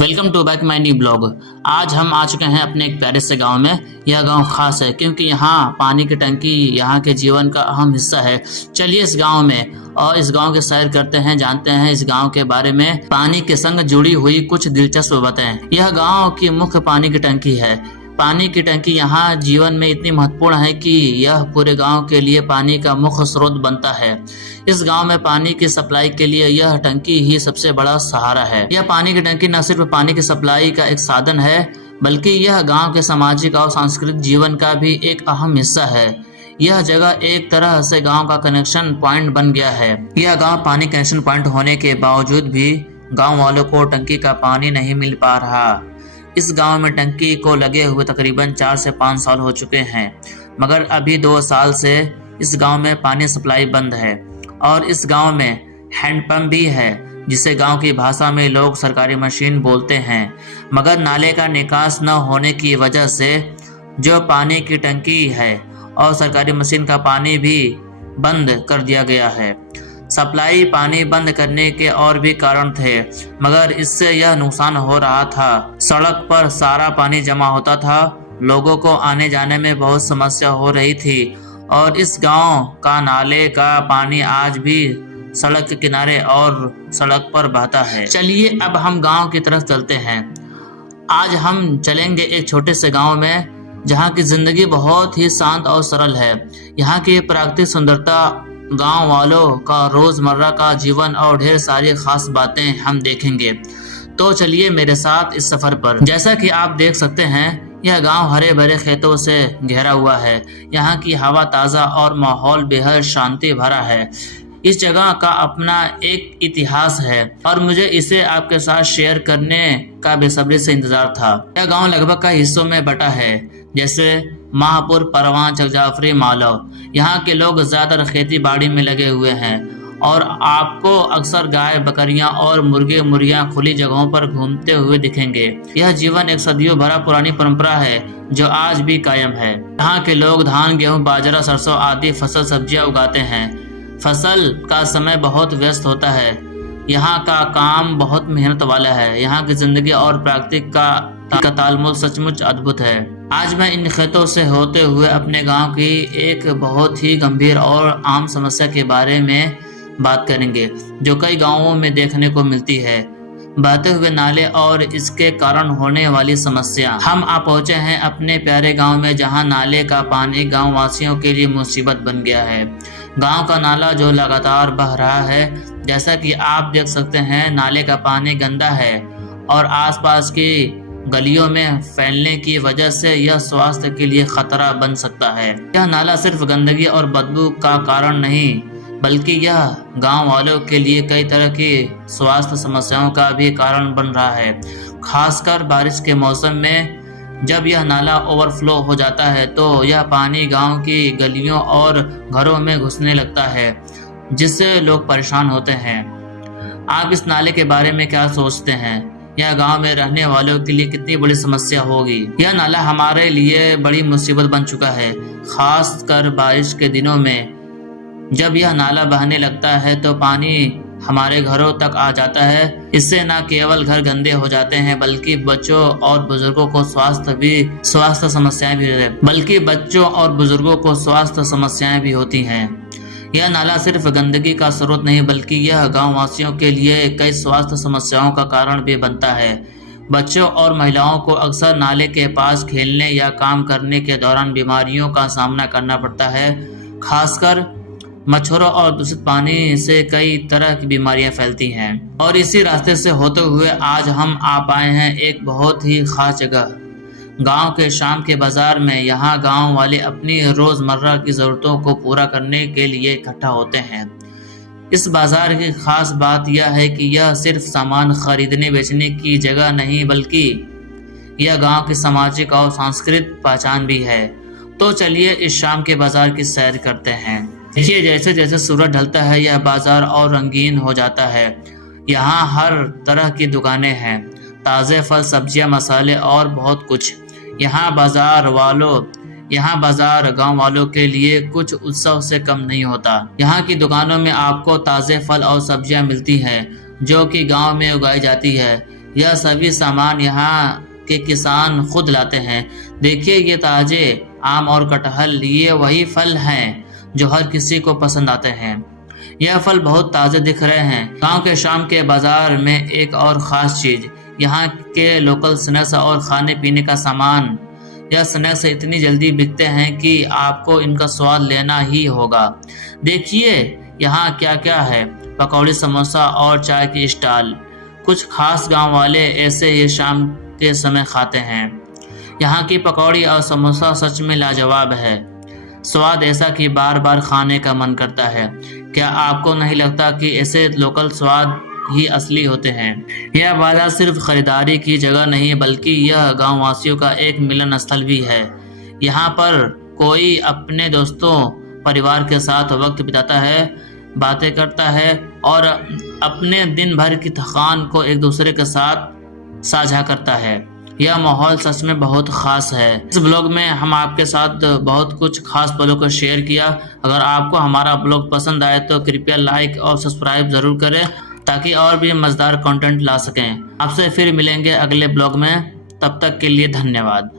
Welcome to back my new blog. आज हम आ चुके हैं अपने एक प्यारे से गांव में। यह गांव खास है क्योंकि यहाँ पानी की टंकी यहाँ के जीवन का अहम हिस्सा है। चलिए इस गांव में और इस गांव के सैर करते हैं, जानते हैं इस गांव के बारे में, पानी के संग जुड़ी हुई कुछ दिलचस्प बातें। यह गांव की मुख्य पानी की टंकी है। पानी की टंकी यहाँ जीवन में इतनी महत्वपूर्ण है कि यह पूरे गांव के लिए पानी का मुख्य स्रोत बनता है। इस गांव में पानी की सप्लाई के लिए यह टंकी ही सबसे बड़ा सहारा है। यह पानी की टंकी न सिर्फ पानी की सप्लाई का एक साधन है, बल्कि यह गांव के सामाजिक और सांस्कृतिक जीवन का भी एक अहम हिस्सा है। यह जगह एक तरह से गांव का कनेक्शन पॉइंट बन गया है। यह गांव पानी कनेक्शन पॉइंट होने के बावजूद भी गांव वालों को टंकी का पानी नहीं मिल पा रहा। इस गांव में टंकी को लगे हुए तकरीबन 4 से 5 साल हो चुके हैं, मगर अभी 2 साल से इस गांव में पानी सप्लाई बंद है। और इस गांव में हैंडपंप भी है, जिसे गांव की भाषा में लोग सरकारी मशीन बोलते हैं। मगर नाले का निकास न होने की वजह से जो पानी की टंकी है और सरकारी मशीन का पानी भी बंद कर दिया गया है। सप्लाई पानी बंद करने के और भी कारण थे, मगर इससे यह नुकसान हो रहा था। सड़क पर सारा पानी जमा होता था, लोगों को आने जाने में बहुत समस्या हो रही थी। और इस गांव का नाले का पानी आज भी सड़क के किनारे और सड़क पर बहता है। चलिए अब हम गांव की तरफ चलते हैं। आज हम चलेंगे एक छोटे से गांव में, जहां की जिंदगी बहुत ही शांत और सरल है। यहाँ की प्राकृतिक सुंदरता, गांव वालों का रोजमर्रा का जीवन और ढेर सारी खास बातें हम देखेंगे। तो चलिए मेरे साथ इस सफर पर। जैसा कि आप देख सकते हैं, यह गांव हरे भरे खेतों से घिरा हुआ है। यहाँ की हवा ताज़ा और माहौल बेहद शांति भरा है। इस जगह का अपना एक इतिहास है और मुझे इसे आपके साथ शेयर करने का बेसब्री से इंतजार था। यह गांव लगभग कई हिस्सों में बटा है, जैसे महापुर, परवान, चकजाफरी, मालव। यहाँ के लोग ज्यादातर खेती बाड़ी में लगे हुए हैं और आपको अक्सर गाय, बकरियां और मुर्गे मुर्गियां खुली जगहों पर घूमते हुए दिखेंगे। यह जीवन एक सदियों भरा पुरानी परंपरा है जो आज भी कायम है। यहाँ के लोग धान, गेहूं, बाजरा, सरसों आदि फसल सब्जियां उगाते हैं। फसल का समय बहुत व्यस्त होता है। यहाँ का काम बहुत मेहनत वाला है। यहाँ की जिंदगी और प्राकृतिक का तालमेल सचमुच अद्भुत है। आज मैं इन खेतों से होते हुए अपने गांव की एक बहुत ही गंभीर और आम समस्या के बारे में बात करेंगे, जो कई गांवों में देखने को मिलती है, बहते हुए नाले और इसके कारण होने वाली समस्या। हम आ पहुंचे हैं अपने प्यारे गांव में, जहां नाले का पानी गांव वासियों के लिए मुसीबत बन गया है। गांव का नाला जो लगातार बह रहा है, जैसा कि आप देख सकते हैं, नाले का पानी गंदा है और आसपास की गलियों में फैलने की वजह से यह स्वास्थ्य के लिए खतरा बन सकता है। यह नाला सिर्फ गंदगी और बदबू का कारण नहीं, बल्कि यह गांव वालों के लिए कई तरह की स्वास्थ्य समस्याओं का भी कारण बन रहा है। खासकर बारिश के मौसम में जब यह नाला ओवरफ्लो हो जाता है तो यह पानी गांव की गलियों और घरों में घुसने लगता है, जिससे लोग परेशान होते हैं। आप इस नाले के बारे में क्या सोचते हैं? यह गांव में रहने वालों के लिए कितनी बड़ी समस्या होगी? यह नाला हमारे लिए बड़ी मुसीबत बन चुका है, खासकर बारिश के दिनों में। जब यह नाला बहने लगता है तो पानी हमारे घरों तक आ जाता है। इससे न केवल घर गंदे हो जाते हैं, बल्कि बच्चों और बुजुर्गों को स्वास्थ्य समस्याएं भी होती हैं। यह नाला सिर्फ गंदगी का स्रोत नहीं, बल्कि यह गांव वासियों के लिए कई स्वास्थ्य समस्याओं का कारण भी बनता है। बच्चों और महिलाओं को अक्सर नाले के पास खेलने या काम करने के दौरान बीमारियों का सामना करना पड़ता है। खासकर मच्छरों और दूषित पानी से कई तरह की बीमारियां फैलती हैं। और इसी रास्ते से होते हुए आज हम आ पाए हैं एक बहुत ही खास जगह, गांव के शाम के बाजार में। यहाँ गांव वाले अपनी रोजमर्रा की जरूरतों को पूरा करने के लिए इकट्ठा होते हैं। इस बाजार की खास बात यह है कि यह सिर्फ सामान खरीदने बेचने की जगह नहीं, बल्कि यह गांव की सामाजिक और सांस्कृतिक पहचान भी है। तो चलिए इस शाम के बाजार की सैर करते हैं। देखिए, जैसे जैसे सूरज ढलता है यह बाजार और रंगीन हो जाता है। यहाँ हर तरह की दुकानें हैं, ताज़े फल, सब्जियां, मसाले और बहुत कुछ। यहाँ बाजार गांव वालों के लिए कुछ उत्सव से कम नहीं होता। यहाँ की दुकानों में आपको ताज़े फल और सब्जियां मिलती हैं, जो कि गांव में उगाई जाती है। यह सभी सामान यहाँ के किसान खुद लाते हैं। देखिए ये ताजे आम और कटहल, ये वही फल हैं जो हर किसी को पसंद आते हैं। यह फल बहुत ताज़े दिख रहे हैं। गांव के शाम के बाजार में एक और ख़ास चीज़, यहाँ के लोकल स्नैक्स और खाने पीने का सामान। यह स्नैक्स इतनी जल्दी बिकते हैं कि आपको इनका स्वाद लेना ही होगा। देखिए यहाँ क्या क्या है, पकौड़ी, समोसा और चाय की स्टॉल। कुछ खास गांव वाले ऐसे ही शाम के समय खाते हैं। यहाँ की पकौड़ी और समोसा सच में लाजवाब है। स्वाद ऐसा कि बार बार खाने का मन करता है। क्या आपको नहीं लगता कि ऐसे लोकल स्वाद ही असली होते हैं? यह बाजार सिर्फ खरीदारी की जगह नहीं बल्कि यह गांव वासियों का एक मिलन स्थल भी है। यहाँ पर कोई अपने दोस्तों परिवार के साथ वक्त बिताता है, बातें करता है और अपने दिन भर की थकान को एक दूसरे के साथ साझा करता है। यह माहौल सच में बहुत ख़ास है। इस ब्लॉग में हम आपके साथ बहुत कुछ खास पलों को शेयर किया। अगर आपको हमारा ब्लॉग पसंद आए तो कृपया लाइक और सब्सक्राइब ज़रूर करें ताकि और भी मज़ेदार कंटेंट ला सकें। आपसे फिर मिलेंगे अगले ब्लॉग में, तब तक के लिए धन्यवाद।